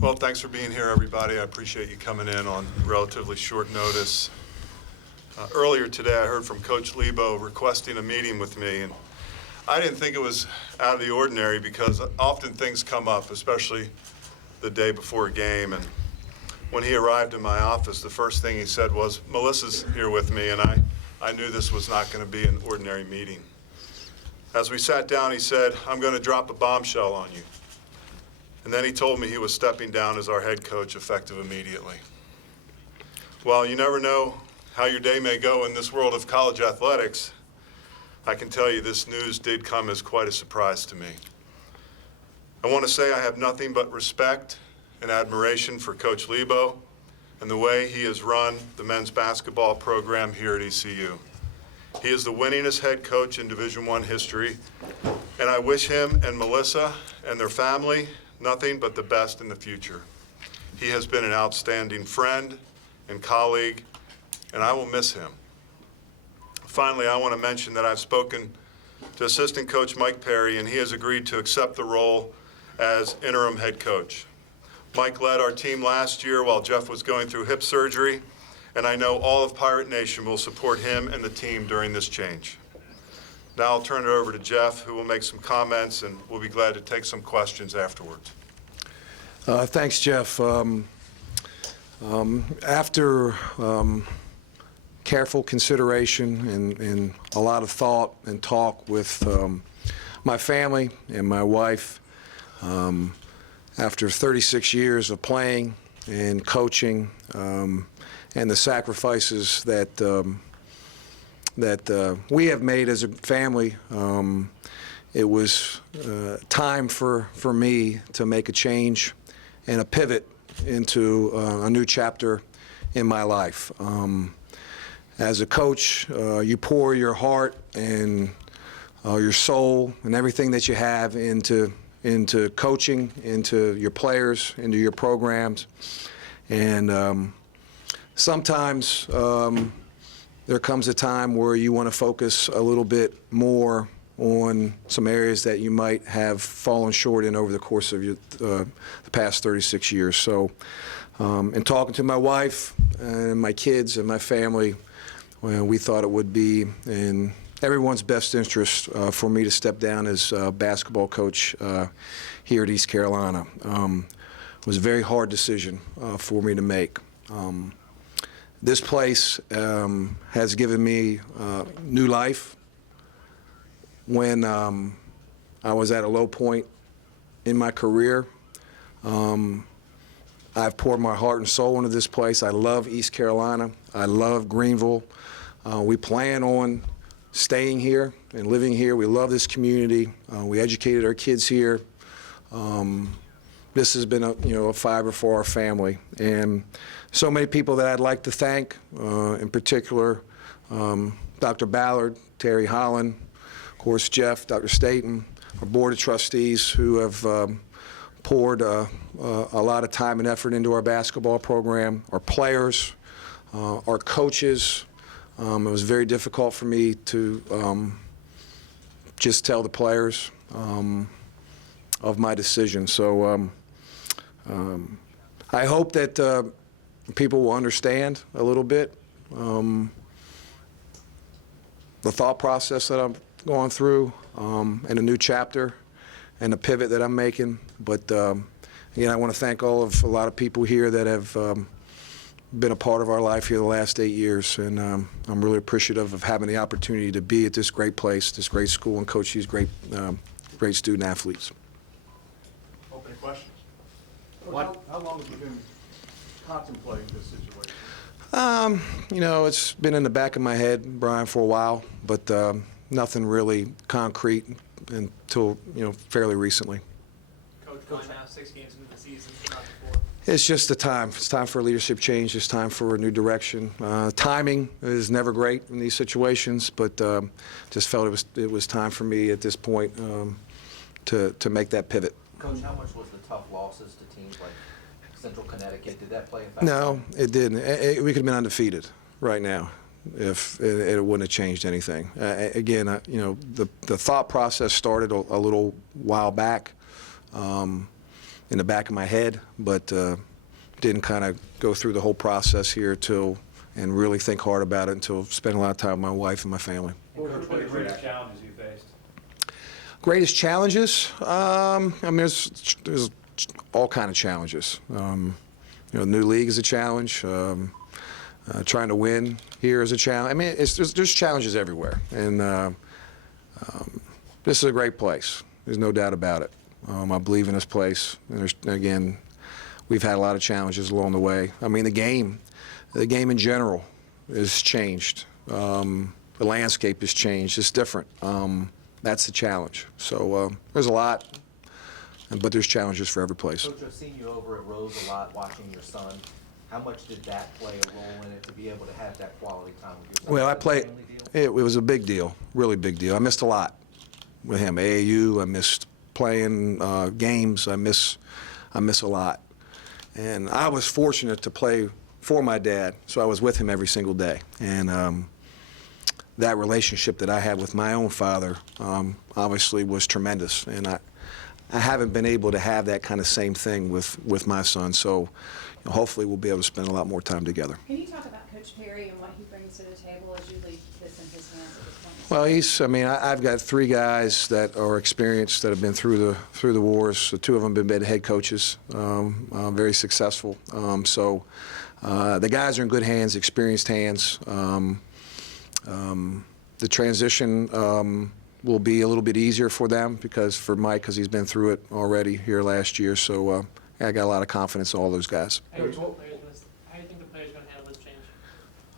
Well, thanks for being here, everybody. I appreciate you coming in on relatively short notice. Earlier today, I heard from Coach Lebo requesting a meeting with me, and I didn't think it was out of the ordinary because often things come up, especially the day before a game. And when he arrived in my office, the first thing he said was, "Melissa's here with me," and I knew this was not going to be an ordinary meeting. As we sat down, he said, "I'm going to drop a bombshell on you." And then he told me he was stepping down as our head coach effective immediately. Well, you never know how your day may go in this world of college athletics. I can tell you this news did come as quite a surprise to me. I want to say I have nothing but respect and admiration for Coach Lebo and the way he has run the men's basketball program here at ECU. He is the winningest head coach in Division I history, and I wish him and Melissa and their family nothing but the best in the future. He has been an outstanding friend and colleague, and I will miss him. Finally, I want to mention that I've spoken to assistant coach Mike Perry, and he has agreed to accept the role as interim head coach. Mike led our team last year while Jeff was going through hip surgery, and I know all of Pirate Nation will support him and the team during this change. Now I'll turn it over to Jeff, who will make some comments, and we'll be glad to take some questions afterwards. Thanks, Jeff. After careful consideration and a lot of thought and talk with my family and my wife, after 36 years of playing and coaching and the sacrifices that we have made as a family, it was time for me to make a change and a pivot into a new chapter in my life. As a coach, you pour your heart and your soul and everything that you have into coaching, into your players, into your programs. And sometimes there comes a time where you want to focus a little bit more on some areas that you might have fallen short in over the course of the past 36 years. So in talking to my wife and my kids and my family, we thought it would be in everyone's best interest for me to step down as basketball coach here at East Carolina. It was a very hard decision for me to make. This place has given me new life. When I was at a low point in my career, I've poured my heart and soul into this place. I love East Carolina. I love Greenville. We plan on staying here and living here. We love this community. We educated our kids here. This has been a fiber for our family. And so many people that I'd like to thank, in particular, Dr. Ballard, Terry Holland, of course, Jeff, Dr. Staten, our Board of Trustees who have poured a lot of time and effort into our basketball program, our players, our coaches. It was very difficult for me to just tell the players of my decision. So I hope that people will understand a little bit the thought process that I'm going through and a new chapter and a pivot that I'm making. But again, I want to thank a lot of people here that have been a part of our life here the last 8 years, and I'm really appreciative of having the opportunity to be at this great place, this great school, and coach these great student athletes. Open questions. How long have you been contemplating this situation? It's been in the back of my head, Brian, for a while, but nothing really concrete until, fairly recently. Coach, now 6 games into the season, not before. It's just the time. It's time for a leadership change. It's time for a new direction. Timing is never great in these situations, but just felt it was time for me at this point to make that pivot. Coach, how much was the tough losses to teams like Central Connecticut? Did that play a factor? No, it didn't. We could have been undefeated right now if it wouldn't have changed anything. Again, the thought process started a little while back. in the back of my head, but didn't kind of go through the whole process here and really think hard about it until spending a lot of time with my wife and my family. What What are the greatest challenges you faced? Greatest challenges? I mean, there's all kind of challenges. New league is a challenge. Trying to win here is a challenge. I mean, there's challenges everywhere, and this is a great place. There's no doubt about it. I believe in this place. And again, we've had a lot of challenges along the way. I mean, the game in general has changed. The landscape has changed. It's different. That's the challenge. So there's a lot, but there's challenges for every place. Coach, I've seen you over at Rose a lot, watching your son. How much did that play a role in it to be able to have that quality time with your son? Well, I Was it a played. family deal? It was a big deal, really big deal. I missed a lot with him. AAU. I missed playing games. I miss a lot, and I was fortunate to play for my dad, so I was with him every single day. And that relationship that I had with my own father obviously was tremendous, and I haven't been able to have that kind of same thing with my son. So hopefully we'll be able to spend a lot more time together. Can you talk about Coach Perry and what he brings to the table as you leave this in his hands at this point? Well, I've got 3 guys that are experienced, that have been through the wars. The 2 of them have been head coaches, very successful. So the guys are in good hands, experienced hands. The transition will be a little bit easier for them for Mike, because he's been through it already here last year. So I got a lot of confidence in all those guys. How do you think the players going to handle this change?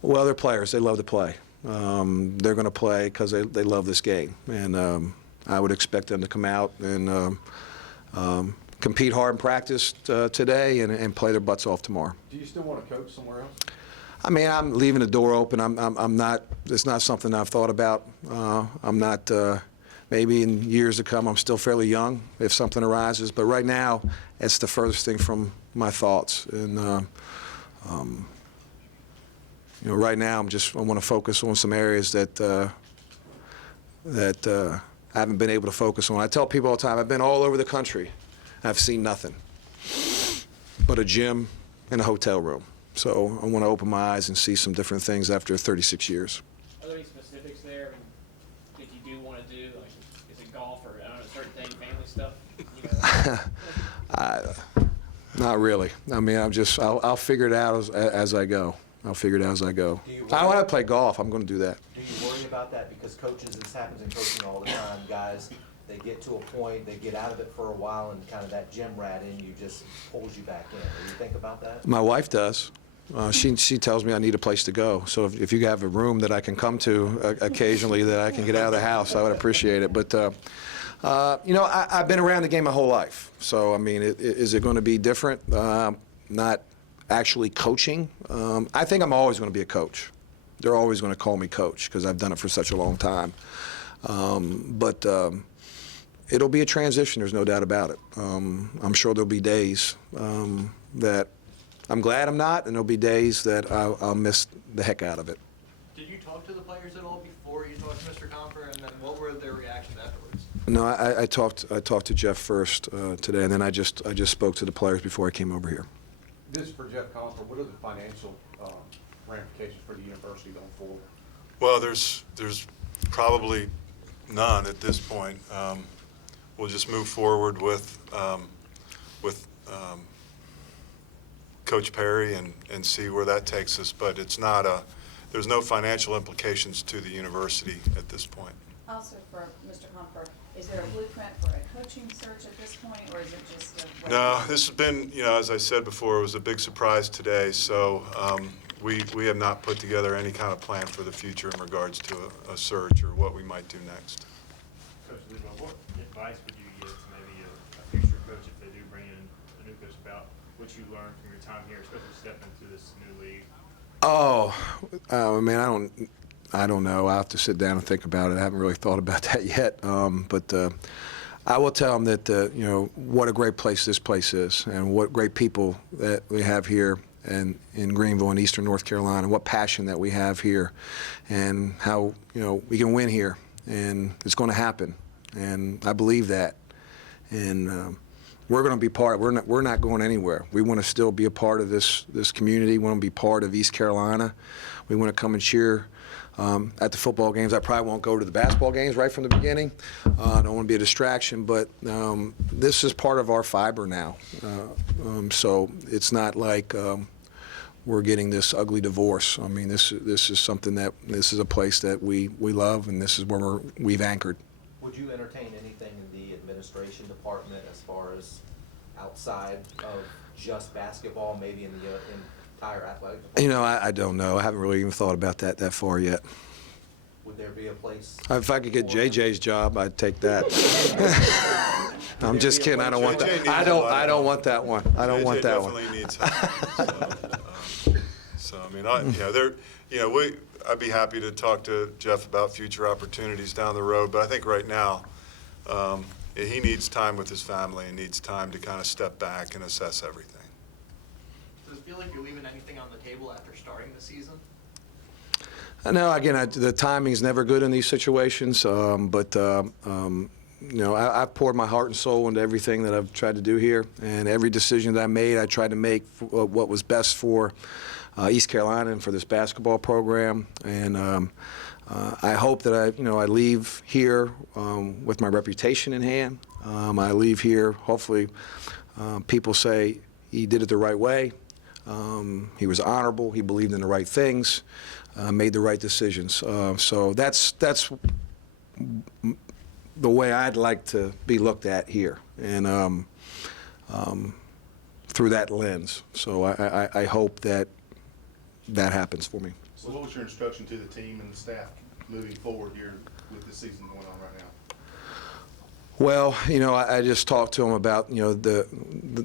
Well, they're players. They love to play. They're going to play because they love this game. And I would expect them to come out and compete hard in practice today and play their butts off tomorrow. Do you still want to coach somewhere else? I mean, I'm leaving the door open. I'm not. It's not something I've thought about. I'm not. Maybe in years to come, I'm still fairly young if something arises. But right now, it's the furthest thing from my thoughts. And right now, I want to focus on some areas that I haven't been able to focus on. I tell people all the time, I've been all over the country. I've seen nothing but a gym and a hotel room. So I want to open my eyes and see some different things after 36 years. Are there any specifics there? I mean, if you do want to do, like, is it golf or I don't know, certain thing, family stuff? Not really. I mean, I'll figure it out as I go. I'll figure it out as I go. I want to play golf. I'm going to do that. Do you worry about that? Because coaches, this happens in coaching all the time, guys, they get to a point, they get out of it for a while, and kind of that gym rat in you just pulls you back in. Do you think about that? My wife does. She tells me I need a place to go. So if you have a room that I can come to occasionally that I can get out of the house, I would appreciate it. But, I've been around the game my whole life. So, I mean, is it going to be different? Not actually coaching. I think I'm always going to be a coach. They're always going to call me coach because I've done it for such a long time. But it'll be a transition. There's no doubt about it. I'm sure there'll be days that I'm glad I'm not, and there'll be days that I'll miss the heck out of it. Did you talk to the players at all before you talked to Mr. Comfer, and then what were their reactions afterwards? No, I talked to Jeff first today, and then I just spoke to the players before I came over here. This is for Jeff Comfer. What are the financial ramifications for the university going forward? Well, there's probably none at this point. We'll just move forward with Coach Perry and see where that takes us. But there's no financial implications to the university at this point. Also for Mr. Comfort, is there a blueprint for a coaching search at this point, or is it just a... No, this has been, as I said before, it was a big surprise today. So we have not put together any kind of plan for the future in regards to a search or what we might do next. Coach Lebo, what advice would you give to maybe a future coach if they do bring in a new coach about what you learned from your time here, especially stepping into this new league? I don't know. I have to sit down and think about it. I haven't really thought about that yet. But I will tell them that what a great place this place is, and what great people that we have here and in Greenville and Eastern North Carolina, and what passion that we have here, and how we can win here, and it's going to happen, and I believe that. And we're going to be part. We're not going anywhere. We want to still be a part of this community. We want to be part of East Carolina. We want to come and cheer at the football games. I probably won't go to the basketball games right from the beginning. I don't want to be a distraction, but this is part of our fiber now. So it's not like we're getting this ugly divorce. I mean, this is something this is a place that we love, and this is where we've anchored. Would you entertain anything in the administration department as far as outside of just basketball, maybe in the entire athletic department? You know, I don't know. I haven't really even thought about that far yet. Would there be a place? If I could get JJ's job, I'd take that. I'm just kidding. I don't want JJ that. needs I a lot of don't want that one. I don't want that one. JJ definitely needs help. So I mean, I'd be happy to talk to Jeff about future opportunities down the road, but I think right now, he needs time with his family and needs time to kind of step back and assess everything. Does it feel like you're leaving anything on the table after starting the season? No, again, the timing's never good in these situations, but I've poured my heart and soul into everything that I've tried to do here, and every decision that I made, I tried to make what was best for East Carolina and for this basketball program. And I hope that I leave here with my reputation in hand. I leave here, hopefully, people say he did it the right way. He was honorable. He believed in the right things. Made the right decisions. So that's the way I'd like to be looked at here, and through that lens. So I hope that happens for me. So what was your instruction to the team and the staff moving forward here with this season going on right now? Well, I just talked to them about,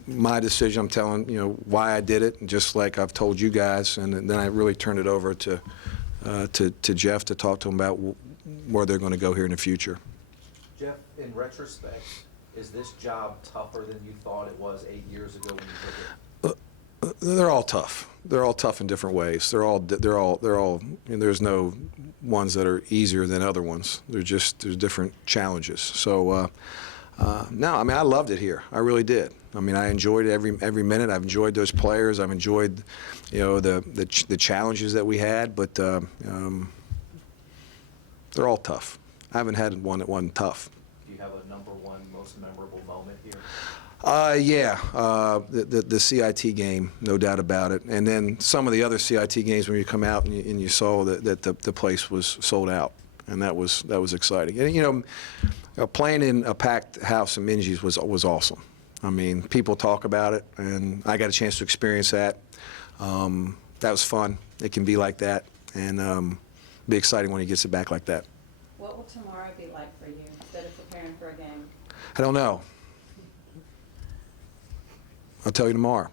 my decision. I'm telling, why I did it, just like I've told you guys, and then I really turned it over to Jeff to talk to him about where they're going to go here in the future. Jeff, in retrospect, is this job tougher than you thought it was 8 years ago when you took it? They're all tough. They're all tough in different ways. They're all. There's no ones that are easier than other ones. There's different challenges. So no, I mean, I loved it here. I really did. I mean, I enjoyed every minute. I've enjoyed those players. I've enjoyed, the challenges that we had. But they're all tough. I haven't had one that wasn't tough. Do you have a number one most memorable moment here? The CIT game, no doubt about it. And then some of the other CIT games when you come out and you saw that the place was sold out, and that was exciting. And playing in a packed house in Minges was awesome. I mean, people talk about it, and I got a chance to experience that. That was fun. It can be like that, and be exciting when he gets it back like that. What will tomorrow be like for you instead of preparing for a game? I don't know. I'll tell you tomorrow.